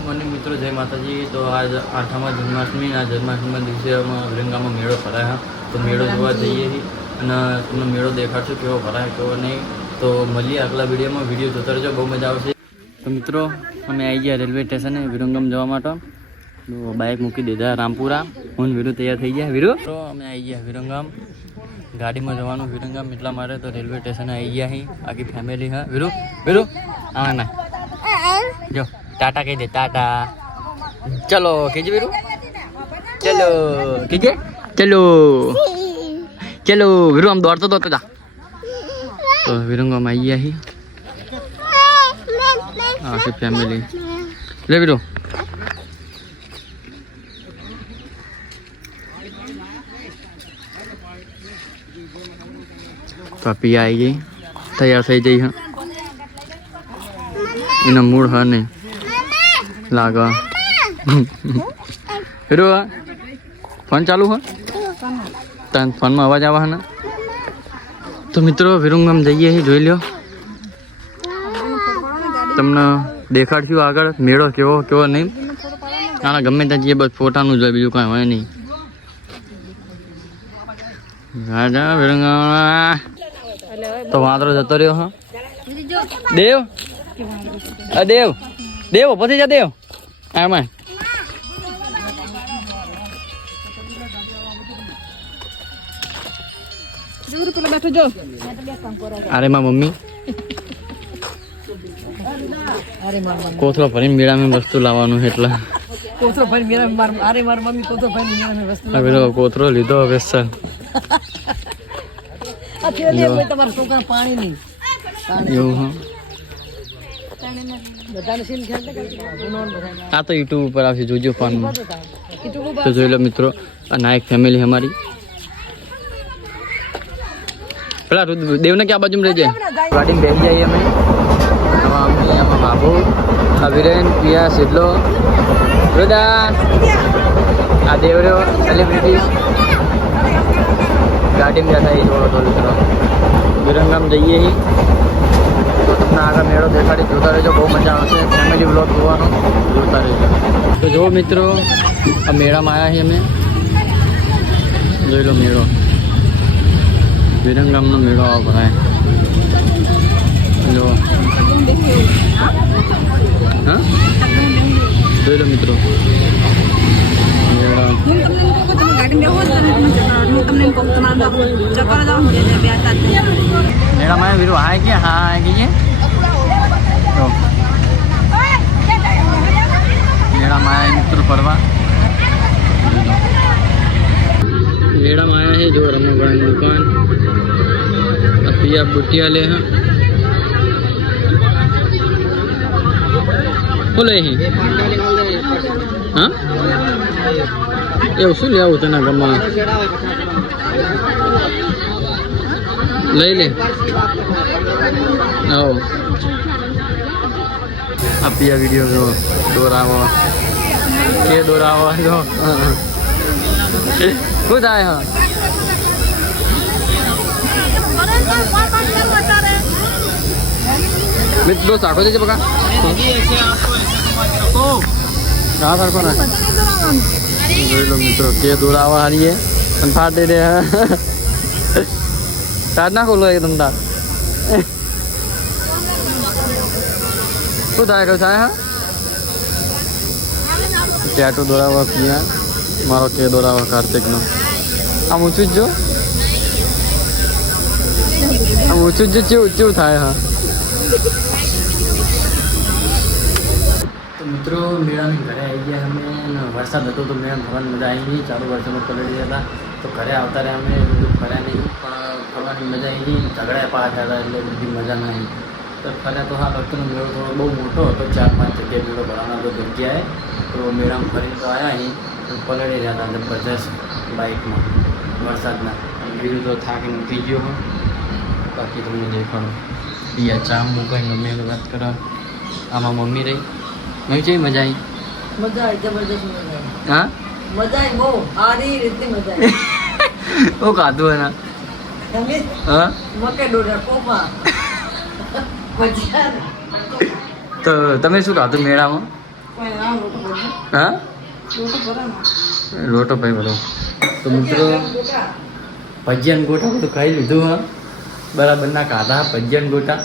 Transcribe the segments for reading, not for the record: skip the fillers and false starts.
Good morning મિત્રો, જય માતાજી। તો આજ આઠમા જન્માષ્ટમી, આ જન્માષ્ટમીના દિવસે વિરંગામાં મેળો ભરાય, તો મેળો જોવા જઈએ અને તમને મેળો દેખાડશું કેવો ભરાય કેવો નહીં। તો મળીએ આગલા વિડીયોમાં, વિડીયો જોતા રહેજો, બહુ મજા આવશે। તો મિત્રો અમે આવી ગયા રેલવે સ્ટેશને વિરંગામ જવા માટે। તો બાઇક મૂકી દીધા રામપુરા, હું વીરુ તૈયાર થઈ ગયા। વીરુ તો અમે આવી ગયા વિરંગામ, ગાડીમાં જવાનું વિરંગામ, એટલા માટે તો રેલવે સ્ટેશને આવી ગયા અહીં આખી ફેમિલી। હા વીરુ, વીરુ આવા ના જો टाटा कह दे, टाटा। चलो कीजिए वीरू, चलो कीजिए, चलो चलो वीरू, हम दौड़ते दौड़ते जा। तो वीरू हम आई ही आखिर फैमिली ले वीरू। पापी आई गई, तैयार થઈ જઈ। હા એના મૂળ હા નહીં लागा फिर फोन चालू है फोन में अवाज आवा है ना। तो मित्रों विरंगाम जाइए ही જોઈ લ્યો, તમને દેખાડશું આગળ મેળો કેવો કેવો નહીં। આના ગમે ત્યાં જઈએ બસ ફોટાનું જોઈએ, બીજું કાંઈ હોય નહીં। રાજા વિરંગામ તો વાંદરો જતો રહ્યો। હા દેવ, દેવ દેવ પછી જા દેવ આમાં। अरे माँ मम्मी कोथरो भरीने मेळामां वस्तु लाववानुं એટલે कोथरो भरीने मेळामां अरे मार मम्मी कोथरो भरीने मेळामां वस्तु लाववानुं। कोथरो લીધો હવે સર આ થેલી કોઈ તમારા છોકરા પાણી નહીં એવું। હા हाँ तो यूट्यूब पर आपसे जोजो फोन में तो जो लो मित्रों, नायक फैमिली हमारी। पेला देव ने क्या बाजू में रह जाए गाड़ी में बैठ जाइए। हमें बाबू अभिरेन पिया सिद्धलो रुदा आ देव रो सेलिब्रिटी गाड़ी में बैठा है। थोड़ी थोड़ा विरंगाम जाइए ही तो તમને આગળ મેળો દેખાડી જોતા રહેજો, બહુ મજા આવશે। ફેમિલી વ્લોગ જોવાનો જોતા રહેજો। તો જો મિત્રો આ મેળામાં આવ્યા છીએ અમે, જોઈ લો મેળો, વિરંગામનો મેળો આવો ભરાય જો। હા જોઈ લો મિત્રો મેળામાં વીરો હાય કે હા હાય કહીએ તો મેળામાં આવ્યા મિત્રો ફરવા। મેળામાં આવ્યા છે જો રમકડાની દુકાન, પિયા બુટિયા લે। હા બોલે હા એવું શું લેવું તેના ગામમાં લઈ લે। આવો આ પિયા વિડીયો જો દોરાવો કે દોરાવો જો શું થાય। હા મિત્ર દોસ્ત આખો છે બકા હા સરખો ના જોઈ લો મિત્રો કે દોરાવા હારીએ અને ફાટે રે કાઢ નાખો લો એકદમ તાર શું થાય કયું થાય। હા ટેટુ દોરાવા પિયા મારો કે દોરાવા કાર્તિકનો આમ ઊંચું જ જો, આમ ઊંચું જ ચેવું ચેવું થાય। હા તો મિત્રો મેળાની ઘરે આવી ગયા અમે, વરસાદ હતો તો મેળા ફરવાની મજા આવી નહીં, ચાલુ વરસાદમાં પલળી ગયા હતા તો ઘરે આવતા રહ્યા અમે, બધું ફર્યા નહીં પણ ફરવાની મજા આવી નહીં, ઝઘડા પાછા હતા એટલે બધી મજા ના આવી। તો ફર્યા તો હા ભક્તનો મેળો થોડો બહુ મોટો હતો, 4-5 જગ્યાએ મેળો ભરવાનો હતો જગ્યાએ, તો મેળામાં ફરી તો આવ્યા અહીં તો પલળી રહ્યા હતા જબરજસ્ત બાઇકમાં વરસાદના। બીજું તો થાકી મૂકી ગયો હું, બાકી તમને દેખાડો પિયા ચા મૂકાઈને મમ્મી વાત કરો। આમાં મમ્મી રહી મમ્મી કેવી મજા આવી? મજા આવી જબરદસ્ત મજા આવી। હા મજા આવી બહુ સારી રીતે મજા આવી। ઓ ખાધું એના તમે હા મકે ડોડા કોપા તો તમે શું ખાધું મેળામાં? હા લોટો ભાઈ બરો તો મિત્રો ભજીયાન ગોટા બધું ખાઈ લીધું હા બરાબરના ખાધા ભજીયાન ગોટા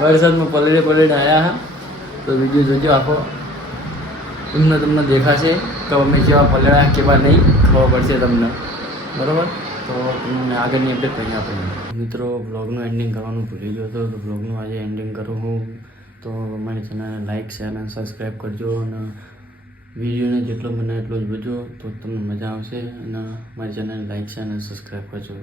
વરસાદમાં પલળે આવ્યા હા તો વિડીયો જોજો આખો એમને તમને દેખાશે કે અમે જેવા પલળ્યા કેવા નહીં ખબર પડશે તમને બરાબર તો તમને આગળની અપડેટ કહી આપણે મિત્રો બ્લોગનું એન્ડિંગ કરવાનું ભૂલી ગયો હતો તો બ્લોગનું આજે એન્ડિંગ કરું હું તો અમારી ચેનલને લાઇક શેર અને સબસ્ક્રાઈબ કરજો અને વિડીયોને જેટલો બને એટલો જ જોજો તો તમને મજા આવશે અને મારી ચેનલને લાઇક શેર અને સબસ્ક્રાઈબ કરજો